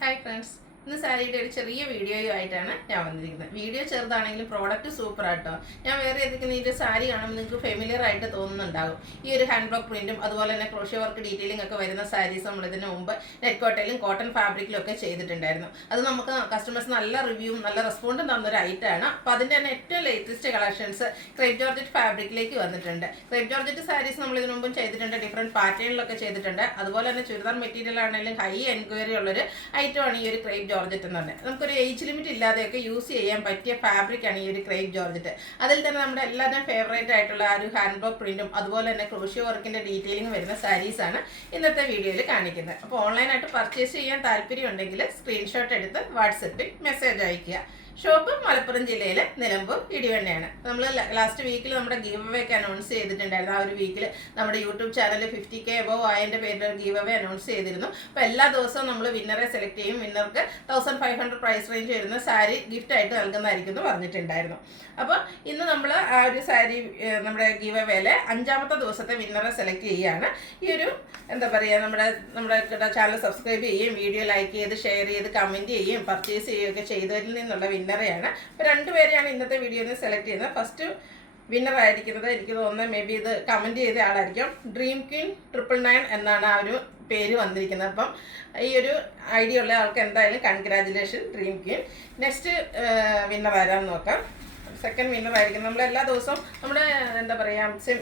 Hi friends. ഇന്ന് സാരിയുടെ ഒരു ചെറിയ വീഡിയോയുമായിട്ടാണ് ഞാൻ വന്നിരിക്കുന്നത്. വീഡിയോ ചെറുതാണെങ്കിലും പ്രോഡക്റ്റ് സൂപ്പർ ആട്ടോ. ഞാൻ വേറെ ഏതൊക്കെ ഇതിൻ്റെ സാരി കാണുമ്പോൾ നിങ്ങൾക്ക് ഫെമിലിയർ ആയിട്ട് തോന്നുന്നുണ്ടാകും. ഈ ഒരു ഹാൻഡ് ബ്ലോക്ക് പ്രിന്റും അതുപോലെ തന്നെ ക്രോഷ്യ വർക്ക് ഡീറ്റെയിലിംഗ് ഒക്കെ വരുന്ന സാരീസ് നമ്മൾ ഇതിന് മുമ്പ് നെറ്റ് കോട്ടയിലും കോട്ടൺ ഫാബ്രിക്കിലും ഒക്കെ ചെയ്തിട്ടുണ്ടായിരുന്നു. അത് നമുക്ക് കസ്റ്റമേഴ്സ് നല്ല റിവ്യൂവും നല്ല റെസ്പോണ്ടും തന്നൊരു ഐറ്റമാണ്. അപ്പോൾ അതിൻ്റെ തന്നെ ഏറ്റവും ലേറ്റസ്റ്റ് കളക്ഷൻസ് ക്രേപ്പ് ജോർജറ്റ് ഫാബ്രിക്കിലേക്ക് വന്നിട്ടുണ്ട്. ക്രേപ്പ് ജോർജറ്റ് സാരീസ് നമ്മൾ ഇതിനു മുമ്പും ചെയ്തിട്ടുണ്ട്, ഡിഫറെൻറ്റ് പാറ്റേണിലൊക്കെ ചെയ്തിട്ടുണ്ട്. അതുപോലെ തന്നെ ചുരിദാർ മെറ്റീരിയൽ ആണെങ്കിലും ഹൈ എൻക്വയറി ഉള്ളൊരു ഐറ്റമാണ് ഈ ഒരു ക്രേപ്പ് ജോർജറ്റ് എന്ന് പറഞ്ഞാൽ. നമുക്കൊരു ഏജ് ലിമിറ്റ് ഇല്ലാതെയൊക്കെ യൂസ് ചെയ്യാൻ പറ്റിയ ഫാബ്രിക്കാണ് ഈ ഒരു ക്രേപ്പ് ജോർജറ്റ്. അതിൽ തന്നെ നമ്മുടെ എല്ലാവരും ഫേവറേറ്റ് ആയിട്ടുള്ള ആ ഒരു ഹാൻഡ് ബ്ലോക്ക് പ്രിന്റും അതുപോലെ തന്നെ ക്രോഷ്യ വർക്കിന്റെ ഡീറ്റെയിലിംഗ് വരുന്ന സാരീസാണ് ഇന്നത്തെ വീഡിയോയിൽ കാണിക്കുന്നത്. അപ്പോൾ ഓൺലൈനായിട്ട് പർച്ചേസ് ചെയ്യാൻ താല്പര്യം ഉണ്ടെങ്കിൽ സ്ക്രീൻഷോട്ട് എടുത്ത് വാട്സപ്പിൽ മെസ്സേജ് അയയ്ക്കുക. ഷോപ്പ് മലപ്പുറം ജില്ലയിലെ നിലമ്പൂർ ഇടിവണ്ണയാണ്. നമ്മൾ ലാസ്റ്റ് വീക്കിൽ നമ്മുടെ ഗീവ് അവേ ഒക്കെ അനൗൺസ് ചെയ്തിട്ടുണ്ടായിരുന്നു. ആ ഒരു വീക്കിൽ നമ്മുടെ യൂട്യൂബ് ചാനലിൽ 50K എബോവ് ആയതിൻ്റെ പേരിൽ ഒരു ഗീവ് അവേ അനൗൺസ് ചെയ്തിരുന്നു. അപ്പോൾ എല്ലാ ദിവസവും നമ്മൾ വിന്നറെ സെലക്ട് ചെയ്യും. വിന്നർക്ക് 1500 പ്രൈസ് റേഞ്ച് വരുന്ന സാരി ഗിഫ്റ്റായിട്ട് നൽകുന്നതായിരിക്കും എന്ന് പറഞ്ഞിട്ടുണ്ടായിരുന്നു. അപ്പോൾ ഇന്ന് നമ്മൾ ആ ഒരു സാരി നമ്മുടെ ഗീവ് അവേയിലെ 5ാമത്തെ ദിവസത്തെ വിന്നറെ സെലക്ട് ചെയ്യുകയാണ്. ഈ ഒരു എന്താ പറയുക, നമ്മുടെ ചാനൽ സബ്സ്ക്രൈബ് ചെയ്യുകയും വീഡിയോ ലൈക്ക് ചെയ്ത് ഷെയർ ചെയ്ത് കമൻറ്റ് ചെയ്യുകയും പർച്ചേസ് ചെയ്യുകയൊക്കെ ചെയ്തവരിൽ നിന്നുള്ള വിന്നറെയാണ്. അപ്പോൾ 2 പേരെയാണ് ഇന്നത്തെ വീഡിയോയിൽ നിന്ന് സെലക്ട് ചെയ്യുന്നത്. ഫസ്റ്റ് വിന്നർ ആയിരിക്കുന്നത് എനിക്ക് തോന്നുന്നത് മേ ബി ഇത് കമൻറ്റ് ചെയ്ത ആളായിരിക്കും. ഡ്രീം ക്വീൻ 999 എന്നാണ് ആ ഒരു പേര് വന്നിരിക്കുന്നത്. അപ്പം ഈ ഒരു ഐഡിയ ഉള്ള ആൾക്ക് എന്തായാലും congratulation dream Queen. Next winner ആരാന്ന് നോക്കാം. സെക്കൻഡ് വിന്നർ ആയിരിക്കും. നമ്മൾ എല്ലാ ദിവസവും നമ്മുടെ എന്താ പറയുക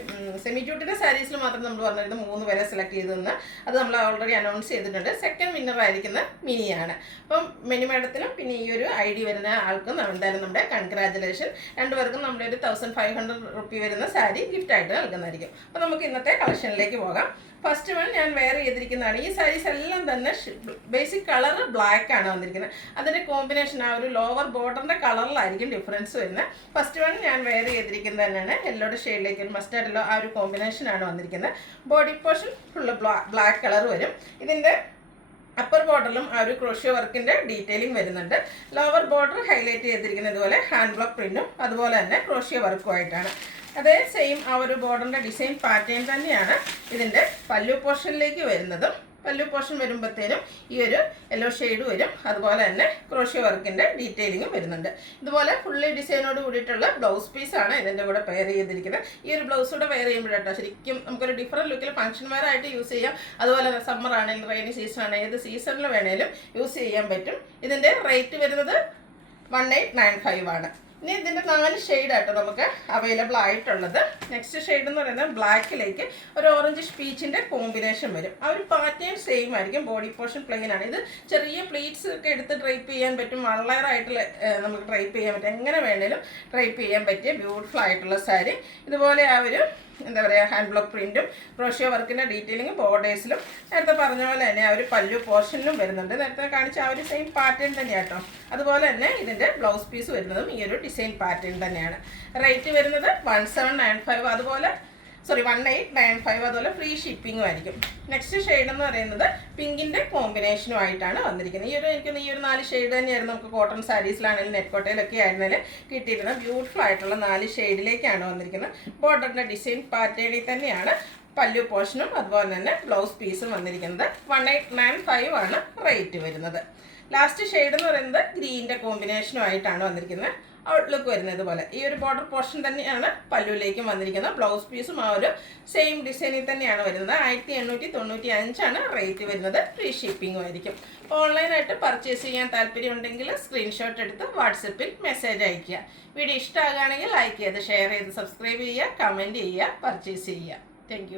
സെമി ജൂട്ടിൻ്റെ സാരീസിൽ മാത്രം നമ്മൾ പറഞ്ഞിരുന്നത് 3 പേരെ സെലക്ട് ചെയ്തെന്ന്. അത് നമ്മൾ ഓൾറെഡി അനൗൺസ് ചെയ്തിട്ടുണ്ട്. സെക്കൻഡ് വിന്നർ ആയിരിക്കുന്ന മിനിയാണ്. അപ്പം മിനി മാഡത്തിനും പിന്നെ ഈ ഒരു ഐ ഡി വരുന്ന ആൾക്കും എന്തായാലും നമ്മുടെ കൺഗ്രാജുലേഷൻ. 2 പേർക്കും നമ്മുടെ ഒരു 1500 റുപ്പി വരുന്ന സാരി ഗിഫ്റ്റായിട്ട് നൽകുന്നതായിരിക്കും. അപ്പോൾ നമുക്ക് ഇന്നത്തെ കളക്ഷനിലേക്ക് പോകാം. ഫസ്റ്റ് വൺ ഞാൻ വെയർ ചെയ്തിരിക്കുന്നതാണ്. ഈ സാരീസ് എല്ലാം തന്നെ ബേസിക് കളർ ബ്ലാക്ക് ആണ് വന്നിരിക്കുന്നത്. അതിൻ്റെ കോമ്പിനേഷൻ ആ ഒരു ലോവർ ബോർഡറിൻ്റെ കളറിലായിരിക്കും ഡിഫറൻസ് വരുന്നത്. ഫസ്റ്റ് വൺ ഞാൻ വെയർ ചെയ്തിരിക്കുന്നത് തന്നെയാണ് യെല്ലോയുടെ ഷെയ്ഡിലേക്ക് ഒരു മസ്റ്റേർഡ് യെല്ലോ ആ ഒരു കോമ്പിനേഷനാണ് വന്നിരിക്കുന്നത്. Body portion full black colour വരും. ഇതിൻ്റെ അപ്പർ ബോർഡറിലും ആ ഒരു ക്രോഷ്യ വർക്കിൻ്റെ ഡീറ്റെയിലിംഗ് വരുന്നുണ്ട്. ലോവർ ബോർഡർ ഹൈലൈറ്റ് ചെയ്തിരിക്കുന്നത് ഇതുപോലെ ഹാൻഡ് ബ്ലോക്ക് പ്രിന്റും അതുപോലെ തന്നെ ക്രോഷ്യ വർക്കുമായിട്ടാണ്. അതേ സെയിം ആ ഒരു ബോർഡറിൻ്റെ ഡിസൈൻ പാറ്റേൺ തന്നെയാണ് ഇതിൻ്റെ പല്ലു പോർഷനിലേക്ക് വരുന്നതും. പല്ലു പോർഷൻ വരുമ്പോഴത്തേനും ഈ ഒരു യെല്ലോ ഷെയ്ഡ് വരും. അതുപോലെ തന്നെ ക്രോഷ്യ വർക്കിൻ്റെ ഡീറ്റെയിലിങ്ങും വരുന്നുണ്ട്. ഇതുപോലെ ഫുള്ളി ഡിസൈനോട് കൂടിയിട്ടുള്ള ബ്ലൗസ് പീസാണ് ഇതിൻ്റെ കൂടെ പെയർ ചെയ്തിരിക്കുന്നത്. ഈ ഒരു ബ്ലൗസ് കൂടെ പെയർ ചെയ്യുമ്പോഴാട്ടോ ശരിക്കും നമുക്കൊരു ഡിഫറൻറ്റ് ലുക്കിൽ ഫംഗ്ഷൻ വെയർ ആയിട്ട് യൂസ് ചെയ്യാം. അതുപോലെ സമ്മർ ആണെങ്കിലും റെയിനി സീസൺ ആണെങ്കിൽ ഏത് സീസണിൽ വേണേലും യൂസ് ചെയ്യാൻ പറ്റും. ഇതിൻ്റെ റേറ്റ് വരുന്നത് 1895 ആണ്. ഇനി ഇതിൻ്റെ 4 ഷെയ്ഡാട്ടോ നമുക്ക് അവൈലബിൾ ആയിട്ടുള്ളത്. നെക്സ്റ്റ് ഷെയ്ഡ് എന്ന് പറയുന്നത് ബ്ലാക്കിലേക്ക് ഒരു ഓറഞ്ച് പീച്ചിൻ്റെ കോമ്പിനേഷൻ വരും. ആ ഒരു പാറ്റേൺ സെയിം ആയിരിക്കും. ബോഡി പോർഷൻ പ്ലെയിൻ ആണ്. ഇത് ചെറിയ പ്ലീറ്റ്സ് ഒക്കെ എടുത്ത് ഡ്രൈപ്പ് ചെയ്യാൻ പറ്റും. വളറായിട്ട് നമുക്ക് ഡ്രൈപ്പ് ചെയ്യാൻ പറ്റും. എങ്ങനെ വേണേലും ഡ്രൈപ്പ് ചെയ്യാൻ പറ്റിയ ബ്യൂട്ടിഫുൾ ആയിട്ടുള്ള സാരി. ഇതുപോലെ ആ ഒരു എന്താ പറയുക ഹാൻഡ് ബ്ലോക്ക് പ്രിൻറ്റും ക്രോഷ്യ വർക്കിൻ്റെ ഡീറ്റെയിലിംഗ് ബോർഡേഴ്സിലും നേരത്തെ പറഞ്ഞ പോലെ തന്നെ ആ ഒരു പല്ലു പോർഷനിലും വരുന്നുണ്ട്. നേരത്തെ കാണിച്ച ആ ഒരു സെയിം പാറ്റേൺ തന്നെയാണ് കേട്ടോ. അതുപോലെ തന്നെ ഇതിൻ്റെ ബ്ലൗസ് പീസ് വരുന്നതും ഈ ഒരു ഡിസൈൻ പാറ്റേൺ തന്നെയാണ്. റേറ്റ് വരുന്നത് 1795. അതുപോലെ 1895. അതുപോലെ ഫ്രീ ഷിപ്പിങ്ങും ആയിരിക്കും. നെക്സ്റ്റ് ഷെയ്ഡ് എന്ന് പറയുന്നത് പിങ്കിൻ്റെ കോമ്പിനേഷനുമായിട്ടാണ് വന്നിരിക്കുന്നത്. ഈ ഒരു 4 ഷെയ്ഡ് തന്നെയായിരുന്നു നമുക്ക് കോട്ടൺ സാരീസിലാണെങ്കിലും നെറ്റ് കോട്ടയിലൊക്കെ ആയിരുന്നാലും കിട്ടിയിരുന്നത്. ബ്യൂട്ടിഫുൾ ആയിട്ടുള്ള 4 ഷെയ്ഡിലേക്കാണ് വന്നിരിക്കുന്നത്. ബോർഡറിൻ്റെ ഡിസൈൻ പാറ്റേണിൽ തന്നെയാണ് പല്ലു പോർഷനും അതുപോലെ തന്നെ ബ്ലൗസ് പീസും വന്നിരിക്കുന്നത്. 1895 ആണ് റേറ്റ് വരുന്നത്. ലാസ്റ്റ് ഷെയ്ഡ് എന്ന് പറയുന്നത് ഗ്രീൻ്റെ കോമ്പിനേഷനുമായിട്ടാണ് വന്നിരിക്കുന്നത്. ഔട്ട്ലുക്ക് വരുന്നത് പോലെ ഈ ഒരു ബോർഡർ പോർഷൻ തന്നെയാണ് പല്ലുവിലേക്കും വന്നിരിക്കുന്നത്. ബ്ലൗസ് പീസും ആ ഒരു സെയിം ഡിസൈനിൽ തന്നെയാണ് വരുന്നത്. 1895 ആണ് റേറ്റ് വരുന്നത്. ഫ്രീ ഷിപ്പിംഗും ആയിരിക്കും. അപ്പോൾ ഓൺലൈനായിട്ട് പർച്ചേസ് ചെയ്യാൻ താല്പര്യമുണ്ടെങ്കിൽ സ്ക്രീൻഷോട്ട് എടുത്ത് വാട്സപ്പിൽ മെസ്സേജ് അയയ്ക്കുക. വീഡിയോ ഇഷ്ടമാകുകയാണെങ്കിൽ ലൈക്ക് ചെയ്ത് ഷെയർ ചെയ്ത് സബ്സ്ക്രൈബ് ചെയ്യുക, കമൻറ്റ് ചെയ്യുക, പർച്ചേസ് ചെയ്യുക. താങ്ക്